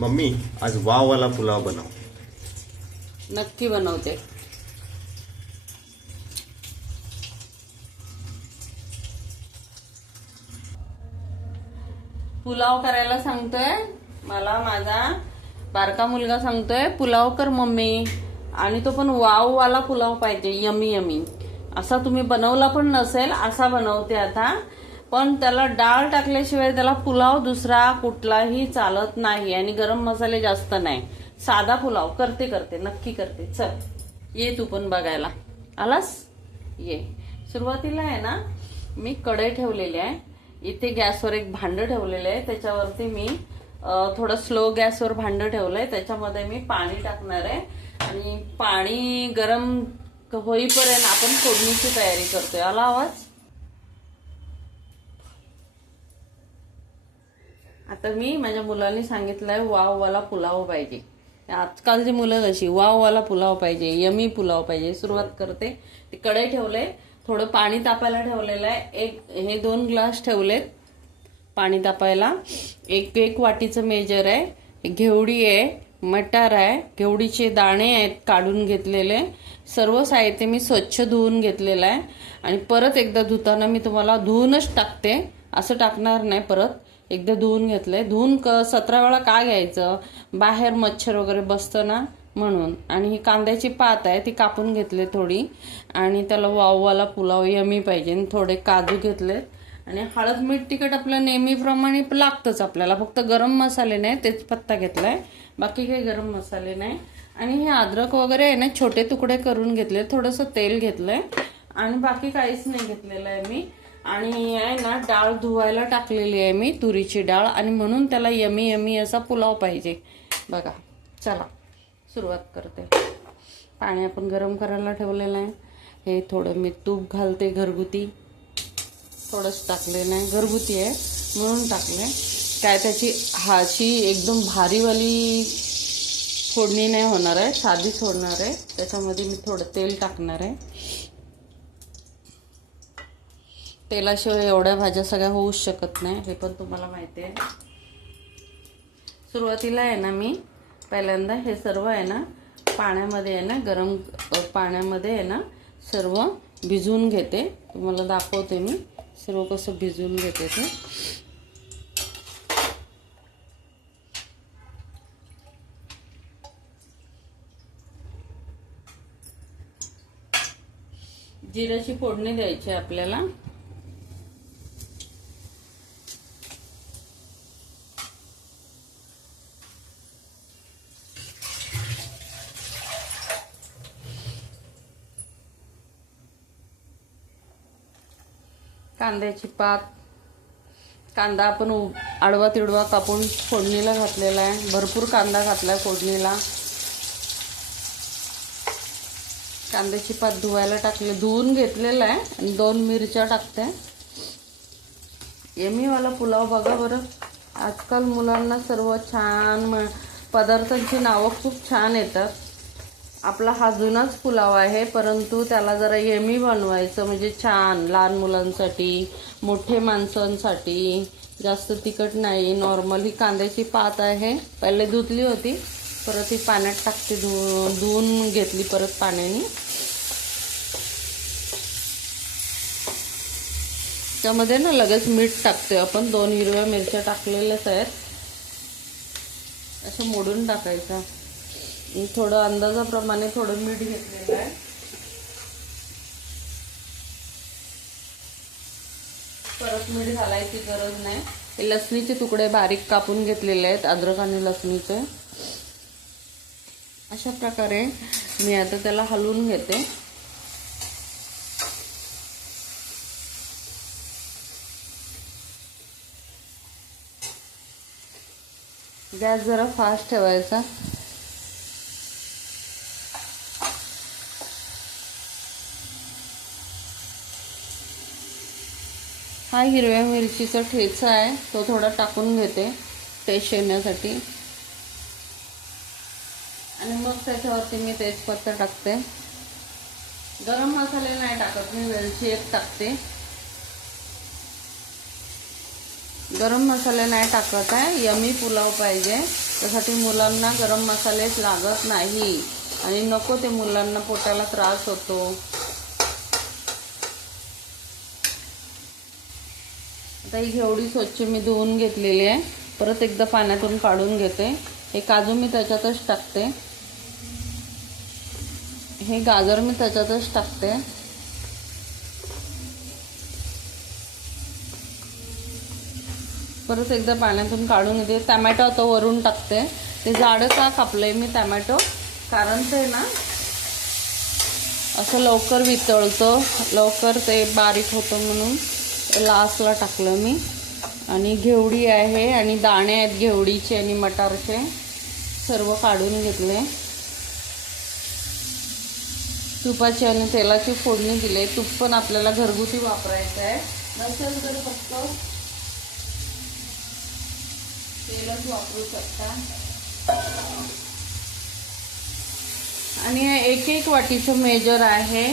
Mummy आज वाला पुलाव बनव. नक्की बनवते. पुलाव करायला सांगतोय मला माझा बारका मुलगा, सांगतोय पुलाव कर मम्मी, आणि तो पण वाला पुलाव पाहिजे, यमी यमी. असा तुम्ही बनवला पण नसेल, असा बनवते आता. पण त्याला डाळ टाकल्याशिवाय त्याला पुलाव दुसरा कुठलाही चालत नाही, आणि गरम मसाले जास्त नाही. साधा पुलाव करते नक्की करते. चल ये तू पण बघायला. आलास ये. सुरुवातीला आहे ना मी कढई ठेवलेली आहे इथे, गॅसवर एक भांड ठेवलेलं आहे, त्याच्यावरती मी थोडं स्लो गॅसवर भांड ठेवलंय, त्याच्यामध्ये मी पाणी टाकणार आहे, आणि पाणी गरम होईपर्यंत आपण फोडणीची तयारी करतोय. आला आवाज? आता मी माझ्या मुलांनी सांगितलंय वाला पुलाव पाहिजे. आजकालची मुलं कशी वाला पुलाव पाहिजे, यमी पुलाव पाहिजे. सुरुवात करते. ते कढई ठेवले, थोडं पाणी तापायला ठेवलेलं आहे. हे 2 ग्लास ठेवलेत पाणी तापायला. एक वाटीचं मेजर आहे. घेवडी आहे, मटार आहे, घेवडीचे दाणे आहेत काढून घेतलेले. सर्व साहित्य मी स्वच्छ धुवून घेतलेलं आहे, आणि परत एकदा धुताना मी तुम्हाला धुवूनच टाकते, असं टाकणार नाही. परत एकदा धुवून घेतलंय. धुवून 17 वेळा का घ्यायचं, बाहेर मच्छर वगैरे बसतं ना म्हणून. आणि ही कांद्याची पात आहे ती कापून घेतली थोडी, आणि त्याला वाला पुलाव यमी पाहिजे. थोडे काजू घेतलेत, आणि हळद मीठ तिखट आपलं नेहमीप्रमाणे लागतंच आपल्याला. फक्त गरम मसाले नाही, तेजपत्ता घेतलाय, बाकी काही गरम मसाले नाही. आणि हे अद्रक वगैरे आहे ना छोटे तुकडे करून घेतले, थोडंसं तेल घेतलंय, आणि बाकी काहीच नाही घेतलेलं आहे मी. आणि आहे ना डाळ धुवायला टाकलेली आहे मी, तुरीची डाळ, आणि म्हणून त्याला यमी यमी असा पुलाव पाहिजे. बघा चला सुरुवात करते. पाणी आपण गरम करायला ठेवलेलं आहे. हे थोडं मी तूप घालते घरगुती, थोडंच टाकलेलं आहे, घरगुती आहे म्हणून टाकले. काय त्याची हाची एकदम भारीवाली फोडणी नाही होणार आहे, साधीच होणार आहे. त्याच्यामध्ये मी थोडं तेल टाकणार आहे. तेलाशिवाय एवढ्या भाज्या सगळ्या होऊच शकत नाही, हे पण तुम्हाला माहिती आहे. सुरुवातीला आहे ना मी पहिल्यांदा हे सर्व आहे ना पाण्यामध्ये आहे ना, गरम पाण्यामध्ये आहे ना सर्व भिजवून घेते. तुम्हाला दाखवते मी सर्व कसं भिजवून घेते ते. जिऱ्याची फोडणी द्यायची आपल्याला. कांद्याची पात, कांदा आपण आडवा तिडवा कापून फोडणीला घातलेला आहे. भरपूर कांदा घातलाय फोडणीला. कांद्याची पात धुवायला टाकले, धुवून घेतलेला आहे, आणि 2 मिरच्या टाकते. यमीवाला पुलाव बघा बरं. आजकाल मुलांना सर्व छान पदार्थांची नावं खूप छान येतात. आपला हा जुनाच पुलाव आहे, परंतु त्याला जरा यमी बनवायचं म्हणजे छान. लहान मुलांसाठी, मोठे माणसांसाठी, जास्त तिखट नाही. नॉर्मली कांद्याची पात आहे, पहिले धुतली होती, परत ही पाण्यात टाकते, धुवून घेतली परत पाण्याने. त्यामध्ये ना लगेच मीठ टाकते आपण. 2 हिरव्या मिरच्या टाकलेल्याच आहेत, असं मोडून टाकायचं. थोडं अंदाजाप्रमाणे थोडं मीठ घेतलेलं आहे. परत मीठ घालायची गरज नाही. हे लसणीचे तुकडे बारीक कापून घेतलेले आहेत, अद्रक आणि लसणीचे. अशा प्रकारे मी आता त्याला हलवून घेते. गॅस जरा फास्ट ठेवायचा. हा हिरव्या मिरचीचा ठेचा आहे, तो थोडा टाकून घेते टेस्ट येण्यासाठी. आणि मग त्याच्यावरती मी तेजपत्ता टाकते. गरम मसाले नाही टाकत मी, वेलची एक टाकते. गरम मसाले नाही टाकत आहे, यमी पुलाव पाहिजे त्यासाठी मुलांना गरम मसालेच लागत नाही आणि नको ते मुलांना पोटाला त्रास होतो. आता ही घेवडी स्वच्छ मी धुवून घेतलेली आहे. परत एकदा पाण्यातून काढून घेते. हे काजू मी त्याच्यातच टाकते. हे गाजर मी त्याच्यातच टाकते. परत एकदा पाण्यातून काढून घेते. टमॅटो आता वरून टाकते. ते जाडं का कापलंय मी टमॅटो, कारण ते ना असं लवकर वितळतं, लवकर ते बारीक होतं म्हणून लास्टला टाकलं मी. आणि घेवडी आहे आणि दाणे आहेत घेवडीचे आणि मटारचे, सर्व काढून घेतले. तुपाची आणि तेलाची फोडणी दिली. तूप पण आपल्याला घरगुती वापरायचं आहे, नसेल तर फक्त तेलच वापरू शकता. आणि एक एक वाटीचं मेजर आहे,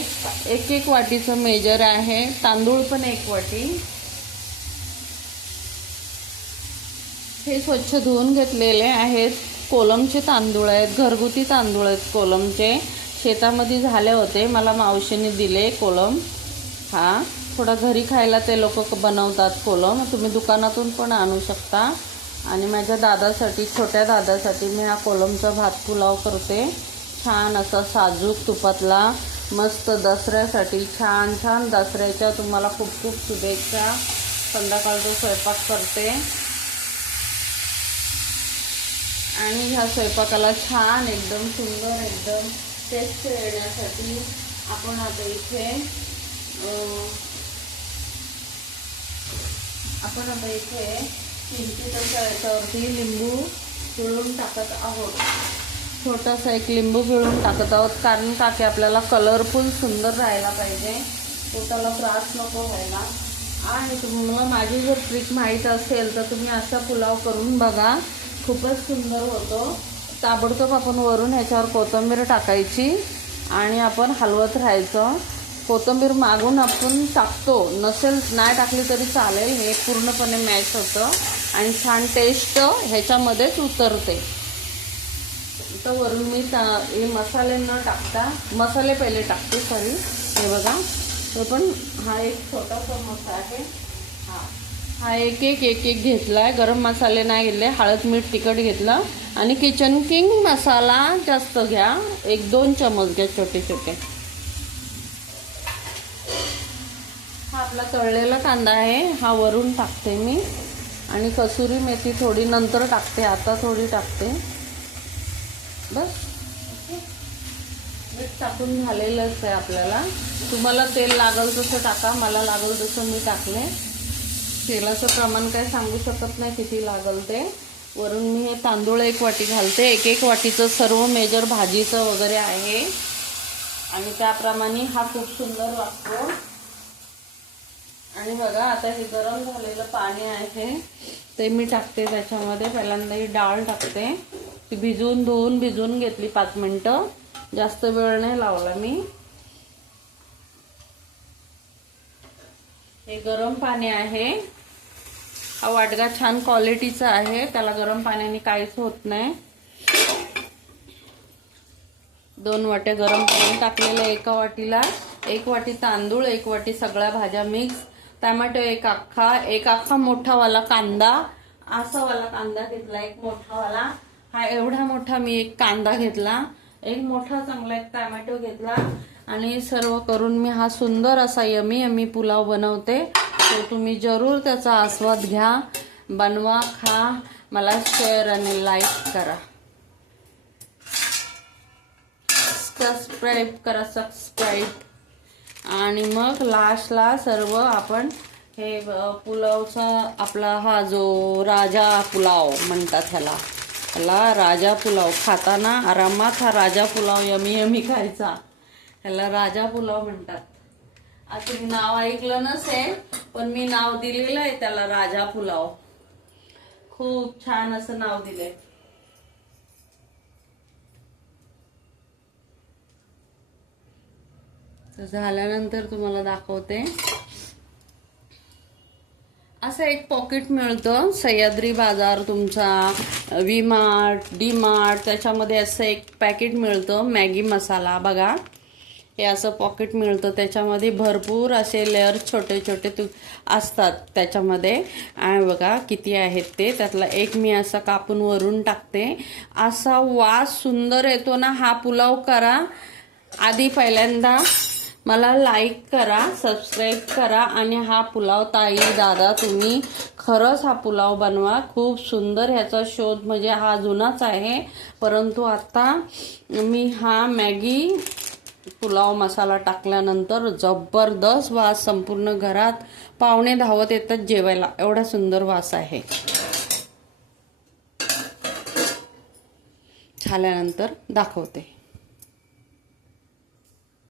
एक एक वाटीचं मेजर आहे. तांदूळ पण 1 वाटी. हे स्वच्छ धुवून घेतलेले आहेत. कोलमचे तांदूळ आहेत, घरगुती तांदूळ आहेत कोलमचे. शेतामध्ये झाले होते, मला मावशीने दिले कोलम. हा थोडा घरी खायला ते लोक बनवतात कोलम, तुम्ही दुकानातून पण आणू शकता. आणि माझ्या दादासाठी, छोट्या दादासाठी मी हा कोलमचा भात पुलाव करते. छान असा साजूक तुपातला, मस्त दसऱ्यासाठी. छान छान दसऱ्याच्या तुम्हाला खूप खूप शुभेच्छा. संध्याकाळचा स्वयंपाक करते आणि ह्या स्वयंपाकाला छान एकदम सुंदर एकदम टेस्ट येण्यासाठी आपण आता इथे किंचित याच्यावरती लिंबू पिळून टाकत आहोत. छोटासा एक लिंबू पिळून टाकत आहोत, कारण का की आपल्याला कलरफुल सुंदर राहायला पाहिजे, पोटाला त्रास नको व्हायला. आणि तुम्हाला माझी जर ट्रिक माहीत असेल तर तुम्ही असा पुलाव करून बघा, खूपच सुंदर होतो. ताबडतोब आपण वरून ह्याच्यावर कोथिंबीर टाकायची आणि आपण हलवत राहायचं. कोथिंबीर मागून आपण टाकतो, नसेल नाही टाकली तरी चालेल. हे पूर्णपणे मॅच होतं आणि छान टेस्ट ह्याच्यामध्येच उतरते. तर वरून मी हे मसाले न टाकता, मसाले पहिले टाकते सॉरी. हे बघा, तो पण हा एक छोटासा मसाला आहे. हा एक एक घेतला आहे. गरम मसाले नाही घेतले, हळद मीठ तिखट घेतलं. आणि किचन किंग मसाला जास्त घ्या, 1-2 चमच घ्या छोटे छोटे. हा आपला तळलेला कांदा आहे, हा वरून टाकते मी. आणि कसुरी मेथी थोडी नंतर टाकते, आता थोडी टाकते. बस मीठ टाकून झालेलंच आहे आपल्याला. तुम्हाला तेल लागल तसं टाका, मला लागल तसं मी टाकले. तेलाचं प्रमाण काय सांगू शकत नाही किती लागल ते. वरून मी हे तांदूळ 1 वाटी घालते. 1 वाटीचं सर्व मेजर भाजीचं वगैरे आहे आणि त्याप्रमाणे हा खूप सुंदर लागतो. आणि बघा आता हे गरम झालेलं पाणी आहे ते मी टाकते त्याच्यामध्ये. पहिल्यांदा ही डाळ टाकते. ती भिजवून घेतली 5 मिनिटं, जास्त वेळ नाही लावला मी. हे गरम पाणी आहे. हा वाटगा छान क्वालिटीचा आहे, त्याला गरम पाण्याने काहीच होत नाही. 2 वाट्या गरम पाणी टाकलेलं. 1 वाटीला 1 वाटी तांदूळ, 1 वाटी सगळ्या भाज्या मिक्स, टोमॅटो एक अख्खा मोठावाला कांदा, असा वाला कांदा घेतला, 1 मोठावाला. हा एवढा मोठा मी 1 कांदा घेतला, 1 मोठा चांगला 1 टोमॅटो घेतला. आणि सर्व करून मी हा सुंदर असा यमी पुलाव बनवते. तर तुम्ही जरूर त्याचा आस्वाद घ्या, बनवा, खा. मला शेअर आणि लाईक करा, सबस्क्राईब करा, आणि मग लास्टला सर्व आपण हे पुलावचा आपला हा जो राजा पुलाव म्हणतात ह्याला राजा पुलाव. खाताना आरामात हा राजा पुलाव यमी खायचा. ह्याला राजा पुलाव म्हणतात. आता तुम्ही नाव ऐकलं नसेल, पण मी नाव दिलेलं आहे त्याला, राजा पुलाव. खूप छान असं नाव दिलंय. झाल्यानंतर तुम्हाला दाखवते. असं एक पॉकेट मिळतं सह्याद्री बाजार तुमचा वी मार्ट डी मार्ट त्याच्यामध्ये असं एक पॅकेट मिळतं मॅगी मसाला बघा. हे असं पॉकेट मिळतं त्याच्यामध्ये भरपूर असे लेअर छोटे छोटे असतात त्याच्यामध्ये. आणि बघा किती आहेत ते. त्यातला एक मी असा कापून वरून टाकते. असा वास सुंदर येतो ना. हा पुलाव करा. आधी पहिल्यांदा मला लाईक करा, सबस्क्राईब करा आणि हा पुलाव ताई दादा तुम्ही खरंच हा पुलाव बनवा. खूप सुंदर ह्याचा शोध म्हणजे हा जुनाच आहे परंतु आता मी हा मॅगी पुलाव मसाला टाकल्यानंतर जबरदस्त वास. संपूर्ण घरात पाहुणे धावत येतात जेवायला. एवढा सुंदर वास आहे. झाल्यानंतर दाखवते.